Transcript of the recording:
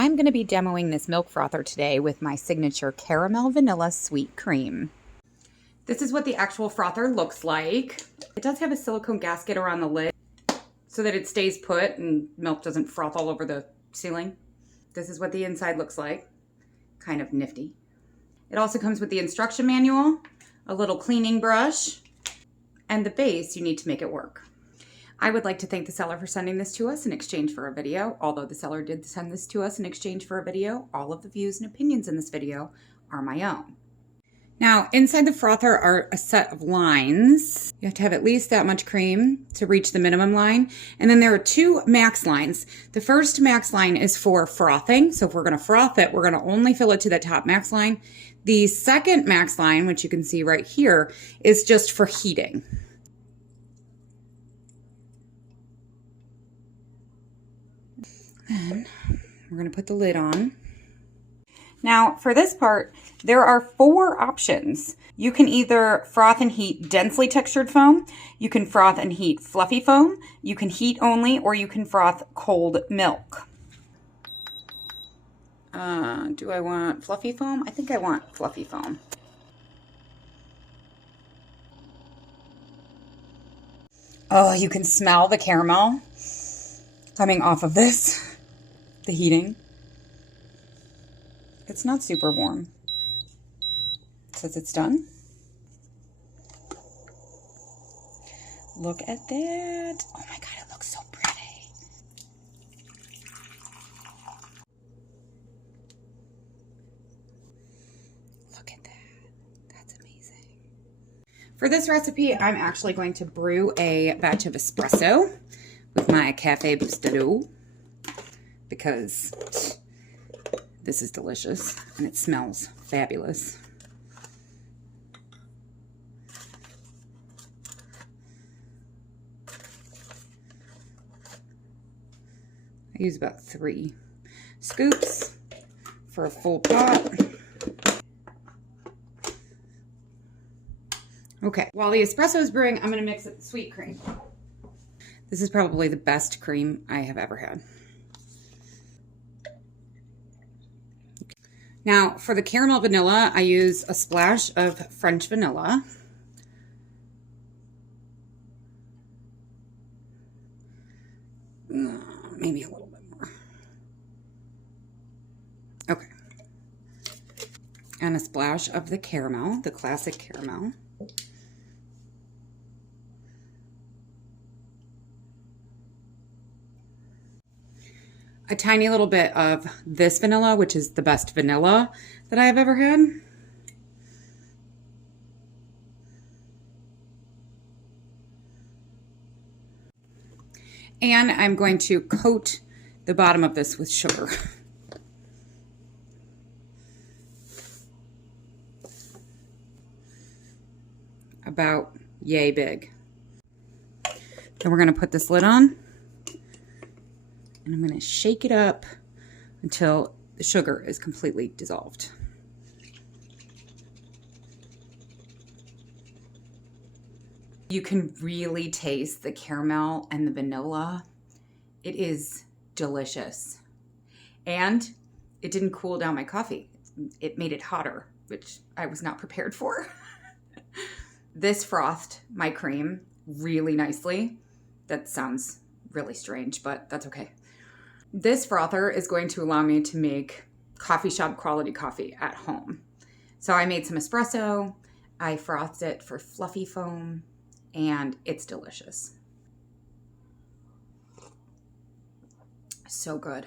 I'm going to be demoing this milk frother today with my signature caramel vanilla sweet cream. This is what the actual frother looks like. It does have a silicone gasket around the lid so that it stays put and milk doesn't froth all over the ceiling. This is what the inside looks like. Kind of nifty. It also comes with the instruction manual, a little cleaning brush, and the base you need to make it work. I would like to thank the seller for sending this to us in exchange for a video. Although the seller did send this to us in exchange for a video, all of the views and opinions in this video are my own. Now, inside the frother are a set of lines. You have to have at least that much cream to reach the minimum line. And then there are two max lines. The first max line is for frothing. So if we're going to froth it, we're going to only fill it to the top max line. The second max line, which you can see right here, is just for heating. Then we're going to put the lid on. Now for this part, there are 4 options. You can either froth and heat densely textured foam, you can froth and heat fluffy foam, you can heat only, or you can froth cold milk. Do I want fluffy foam? I think I want fluffy foam. Oh, you can smell the caramel coming off of this. The heating. It's not super warm. It says it's done. Look at that. Oh my God, it looks so pretty. Look at that. That's amazing. For this recipe, I'm actually going to brew a batch of espresso with my Cafe Bustelo, because this is delicious and it smells fabulous. I use about 3 scoops for a full pot. Okay, while the espresso is brewing, I'm going to mix up the sweet cream. This is probably the best cream I have ever had. Now, for the caramel vanilla, I use a splash of French vanilla. Maybe a little bit more. Okay. And a splash of the caramel, the classic caramel. A tiny little bit of this vanilla, which is the best vanilla that I have ever had. And I'm going to coat the bottom of this with sugar. About yay big. Then we're going to put this lid on. And I'm going to shake it up until the sugar is completely dissolved. You can really taste the caramel and the vanilla. It is delicious. And it didn't cool down my coffee. It made it hotter, which I was not prepared for. This frothed my cream really nicely. That sounds really strange, but that's okay. This frother is going to allow me to make coffee shop quality coffee at home. So I made some espresso, I frothed it for fluffy foam, and it's delicious. So good.